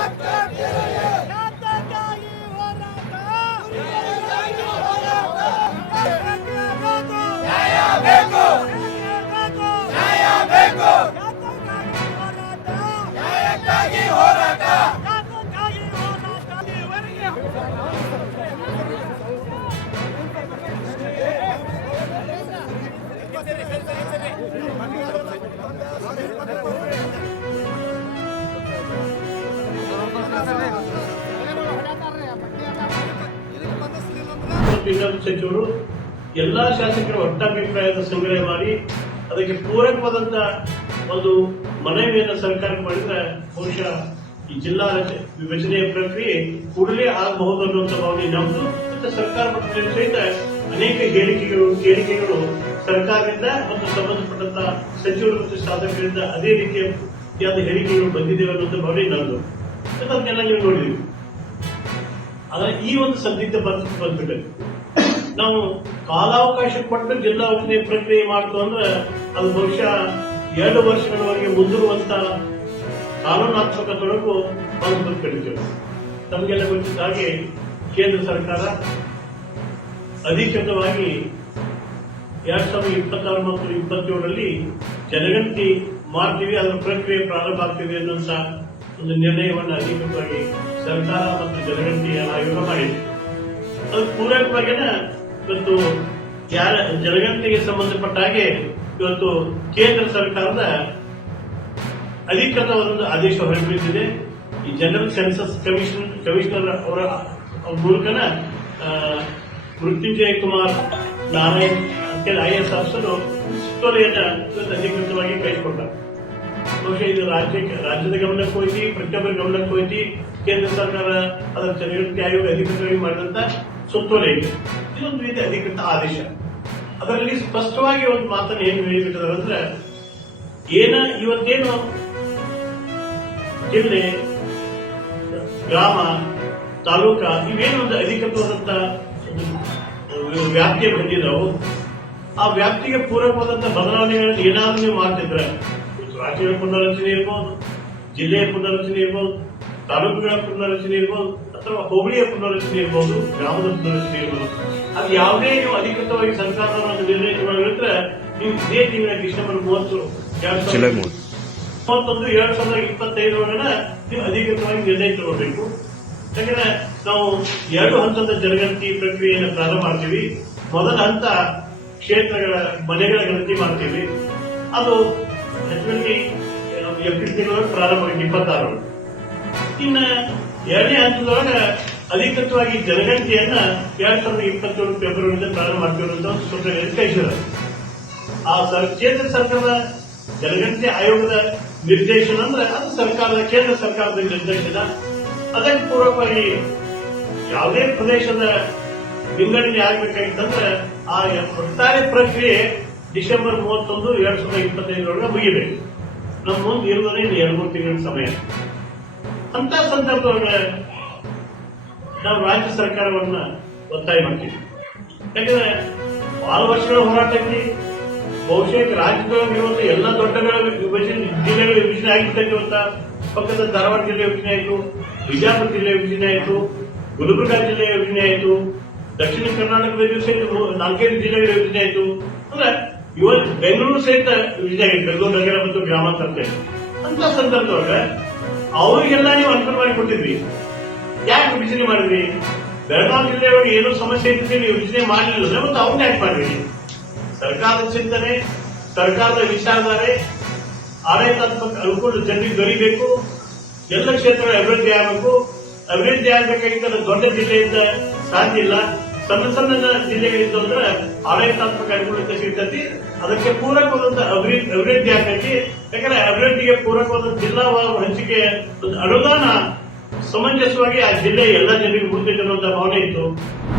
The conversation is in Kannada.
ಶಾಂತಕ್ಕಾಗಿ ಹೋರಾಟ, ನ್ಯಾಯ ಬೇಕು, ನ್ಯಾಯ ಬೇಕು, ಶಾಂತಕ್ಕಾಗಿ ಹೋರಾಟ, ನ್ಯಾಯಕ್ಕಾಗಿ ಹೋರಾಟ. ಶಾಂತಕ್ಕಾಗಿ ಹೋರಾಟ. ಇವರಿಗೆ ಸಚಿವರು ಎಲ್ಲಾ ಶಾಸಕರ ಒಟ್ಟಾಭಿಪ್ರಾಯದ ಸಂಗ್ರಹ ಮಾಡಿ ಅದಕ್ಕೆ ಪೂರಕವಾದಂತ ಒಂದು ಮನವಿಯನ್ನು ಸರ್ಕಾರಕ್ಕೆ ಮಾಡಿದ್ರೆ ಬಹುಶಃ ಈ ಜಿಲ್ಲಾ ವಿಭಜನೆಯ ಪ್ರಕ್ರಿಯೆ ಕೂಡಲೇ ಆಗಬಹುದು ಅನ್ನುವಂಥ ಭಾವನೆ ನಮ್ದು ಮತ್ತು ಸರ್ಕಾರ ಮಟ್ಟದಲ್ಲಿ ಸಹಿತ ಅನೇಕ ಹೇಳಿಕೆಗಳು ಸರ್ಕಾರದಿಂದ ಮತ್ತು ಸಂಬಂಧಪಟ್ಟಂತ ಸಚಿವರು ಮತ್ತು ಶಾಸಕರಿಂದ ಅದೇ ರೀತಿಯಾದ ಹೇಳಿಕೆಗಳು ಬಂದಿದ್ದೇವೆ ಅನ್ನುವಂಥ ಭಾವನೆ ನಮ್ದು. ಅದನ್ನೆಲ್ಲ ನೀವು ನೋಡಿದ್ವಿ. ಆದ್ರೆ ಈ ಒಂದು ಸಂದಿಗ್ಧ ಬಂದ್ಬಿಟ್ಟೆ ನಾವು ಕಾಲಾವಕಾಶ ಕೊಟ್ಟು ಜಿಲ್ಲಾ ವಿಭಜನೆ ಪ್ರಕ್ರಿಯೆ ಮಾಡ್ತು ಅಂದ್ರೆ ಅದು ಬಹುಶಃ 2 ವರ್ಷಗಳವರೆಗೆ ಮುಂದಿರುವಂತ ಕಾನೂನಾತ್ಮಕ ತೊಡಕು ಬಂದ್ಬಿಟ್ಟಿದ್ದೇವೆ. ತಮಗೆಲ್ಲ ಗೊತ್ತಿದ್ದ ಹಾಗೆ ಕೇಂದ್ರ ಸರ್ಕಾರ ಅಧಿಕೃತವಾಗಿ 2026 ಮತ್ತು 27ರಲ್ಲಿ ಜನಗಣತಿ ಮಾಡ್ತೀವಿ, ಅದರ ಪ್ರಕ್ರಿಯೆ ಪ್ರಾರಂಭ ಆಗ್ತಿದೆ ಅನ್ನುವಂತ ಒಂದು ನಿರ್ಣಯವನ್ನು ಅಧಿಕೃತವಾಗಿ ಸರ್ಕಾರ ಮತ್ತು ಜನಗಣತಿ ಆಯೋಗ ಮಾಡಿದೆ. ಅದು ಪೂರಕವಾಗಿನ ಇವತ್ತು ಜನಗಣತಿಗೆ ಸಂಬಂಧಪಟ್ಟ ಹಾಗೆ ಇವತ್ತು ಕೇಂದ್ರ ಸರ್ಕಾರದ ಅಧಿಕೃತವಾದ ಆದೇಶ ಹೊರಬಿದ್ದಿದೆ. ಈ ಜನರಲ್ ಸೆನ್ಸಸ್ ಕಮಿಷನರ್ ಅವರ ಮೂಲಕನ ಮೃತ್ಯುಂಜಯ ಕುಮಾರ್ ನಾರಾಯಣ್ ಅಂತೇಳಿ IAS ಆಫೀಸರು ಸುತ್ತೋಲೆಯನ್ನ ಅಧಿಕೃತವಾಗಿ ಕೈಗೊಂಡರು. ಬಹುಶಃ ಇದು ರಾಜ್ಯದ ಗಮನಕ್ಕೆ ಹೋಯ್ತಿ, ಪ್ರತಿಯೊಬ್ಬರ ಗಮನಕ್ಕೆ ಹೋಯ್ತಿ. ಕೇಂದ್ರ ಸರ್ಕಾರ ಅದರ ಜನಗಣತಿ ಆಯೋಗ ಅಧಿಕೃತವಾಗಿ ಮಾಡಿದಂತ ಸುತ್ತೋಲೆ ಇದೆ. ಇದೊಂದು ರೀತಿ ಅಧಿಕೃತ ಆದೇಶ. ಅದರಲ್ಲಿ ಸ್ಪಷ್ಟವಾಗಿ ಒಂದು ಮಾತನ್ನು ಏನು ಹೇಳಿಬಿಟ್ಟಿದ್ದಾರೆ ಅಂದ್ರೆ ಇವತ್ತೇನು ಜಿಲ್ಲೆ, ಗ್ರಾಮ, ತಾಲೂಕ ಇವೇನು ಒಂದು ಅಧಿಕೃತವಾದಂತ ವ್ಯಾಪ್ತಿಗೆ ಬಂದಿದ್ದಾವು, ಆ ವ್ಯಾಪ್ತಿಗೆ ಪೂರಕವಾದಂತ ಬದಲಾವಣೆಗಳನ್ನು ಏನಾದ್ರೂ ನೀವು ಮಾಡ್ತಿದ್ರೆ ರಾಜ್ಯಗಳ ಪುನರ್ರಚನೆ ಇರ್ಬೋದು, ಜಿಲ್ಲೆಯ ಪುನರ್ರಚನೆ ಇರ್ಬೋದು, ತಾಲೂಕುಗಳ ಪುನರ್ರಚನೆ ಇರ್ಬೋದು, ಅಥವಾ ಹೋಬಳಿಯ ಪುನರ್ರಚನೆ ಇರ್ಬೋದು, ಗ್ರಾಮದ ಪುನರ್ರಚನೆ ಇರ್ಬೋದು, ಅದು ಯಾವುದೇ ನೀವು ಅಧಿಕೃತವಾಗಿ ಸರ್ಕಾರದ ಒಂದು ನಿರ್ಣಯ ಮಾಡಿದ್ರೆ ನೀವು ಇದೇ ತಿಂಗಳ ಡಿಸೆಂಬರ್ 30, 2025 ನೀವು ಅಧಿಕೃತವಾಗಿ ನಿರ್ಣಯ ತಗೊಳ್ಬೇಕು. ಯಾಕಂದ್ರೆ ನಾವು 2 ಹಂತದ ಜನಗಣತಿ ಪ್ರಕ್ರಿಯೆಯನ್ನು ಪ್ರಾರಂಭ ಮಾಡ್ತೀವಿ. ಮೊದಲ ಹಂತ ಕ್ಷೇತ್ರಗಳ ಮನೆಗಳ ಗಣತಿ ಮಾಡ್ತೀವಿ. ಅದು ಏಪ್ರಿಲ್ ತಿಂಗಳ ಪ್ರಾರಂಭ 26. ಇನ್ನು 2ನೇ ಹಂತದೊಳಗೆ ಅಧಿಕೃತವಾಗಿ ಜನಗಣತಿಯನ್ನ 2027 ಫೆಬ್ರವರಿಯಿಂದ ಪ್ರಾರಂಭ ಮಾಡ್ತೀವಿ ಅಂತ ಸೂಚನೆ ಕೈಸಿದ್ದಾರೆ. ಆ ಕೇಂದ್ರ ಸರ್ಕಾರದ ಜನಗಣತಿ ಆಯೋಗದ ನಿರ್ದೇಶನ ಅಂದ್ರೆ ಅದು ಕೇಂದ್ರ ಸರ್ಕಾರದ ನಿರ್ದೇಶನ. ಅದಕ್ಕೆ ಪೂರ್ವಕವಾಗಿ ಯಾವುದೇ ಪ್ರದೇಶದ ವಿಂಗಡಣೆ ಆಗಬೇಕಾಗಿತ್ತಂದ್ರೆ ಆ ಒಟ್ಟಾರೆ ಪ್ರಕ್ರಿಯೆ ಡಿಸೆಂಬರ್ 31, 2025 ಮುಗಿಬೇಕು. ನಮ್ಮ ಮುಂದೆ ಇರುವುದೇ 2-3 ತಿಂಗಳ ಸಮಯ. ಅಂತ ಸಂದರ್ಭದೊಳಗೆ ನಾವು ರಾಜ್ಯ ಸರ್ಕಾರವನ್ನ ಒತ್ತಾಯ ಮಾಡ್ತೀವಿ. ಯಾಕಂದ್ರೆ ಬಹಳ ವರ್ಷಗಳ ಹೋರಾಟ ಐತಿ. ಬಹುಶಃ ರಾಜ್ಯದೊಳಗೆ ಇರುವಂತ ಎಲ್ಲ ದೊಡ್ಡಗಳ ವಿಭಜನೆ, ಜಿಲ್ಲೆಗಳ ವಿಭಜನೆ ಆಗಿರ್ತೈತಿ. ಅಂತ ಪಕ್ಕದ ಧಾರವಾಡ ಜಿಲ್ಲೆ ವಿಭಜನೆ ಆಯಿತು, ಬಿಜಾಪುರ ಜಿಲ್ಲೆ ವಿಭಜನೆ ಆಯಿತು, ಗುಲ್ಬರ್ಗಾ ಜಿಲ್ಲೆಯ ವಿಭಜನೆ ಆಯಿತು, ದಕ್ಷಿಣ ಕರ್ನಾಟಕದಲ್ಲಿ ಸಹಿತ 4 ಜಿಲ್ಲೆಗಳ ವಿಭಜನೆ ಆಯಿತು. ಅಂದ್ರೆ ಇವತ್ತು ಬೆಂಗಳೂರು ಸಹಿತ ವಿಭಜನೆ ಆಗಿದೆ, ಬೆಂಗಳೂರು ನಗರ ಮತ್ತು ಗ್ರಾಮಾಂತರ. ಅಂತ ಸಂದರ್ಭದೊಳಗೆ ಅವರಿಗೆಲ್ಲ ನೀವು ಅನುಕೂಲ ಮಾಡಿ ಕೊಟ್ಟಿದ್ರಿ. ಯಾಕೆ ವಿಭಜನೆ ಮಾಡಿದ್ರಿ? ಬೆಳಗಾವಿ ಜಿಲ್ಲೆಯೊಳಗೆ ಏನೋ ಸಮಸ್ಯೆ ಇದ್ರೆ ನೀವು ವಿಭಜನೆ ಮಾಡಲಿಲ್ಲ, ಮತ್ತು ಅವ್ರನ್ನ ಯಾಕೆ ಮಾಡಿದ್ರಿ? ಸರ್ಕಾರದ ಚಿಂತನೆ, ಸರ್ಕಾರದ ವಿಚಾರಧಾರೆ, ಆಡಳಿತಾತ್ಮಕ ಅನುಕೂಲ ಜನರಿಗೆ ದೊರೀಬೇಕು. ಎಲ್ಲ ಕ್ಷೇತ್ರಗಳ ಅಭಿವೃದ್ಧಿ ಆಗಬೇಕು. ಅಭಿವೃದ್ಧಿ ಆಗಬೇಕಾಗಿದ್ದರೆ ದೊಡ್ಡ ಜಿಲ್ಲೆಯಿಂದ ಸಾಧ್ಯ ಇಲ್ಲ. ಸಣ್ಣ ಜಿಲ್ಲೆಗಳಿದ್ದು ಅಂದ್ರೆ ಆಡಳಿತಾತ್ಮಕ ಅನುಕೂಲತೆ ಸಿಗ್ತತಿ. ಅದಕ್ಕೆ ಪೂರಕವಾದಂತ ಅಭಿವೃದ್ಧಿ ಆಗ್ತೈತಿ. ಯಾಕಂದ್ರೆ ಅಭಿವೃದ್ಧಿಗೆ ಪೂರಕವಾದ ಜಿಲ್ಲಾ ಹಂಚಿಕೆ ಅನುದಾನ ಸಮಂಜಸವಾಗಿ ಆ ಜಿಲ್ಲೆಯ ಎಲ್ಲ ಜನರಿಗೆ ಮುಗಿದ ಭಾವನೆ ಇತ್ತು.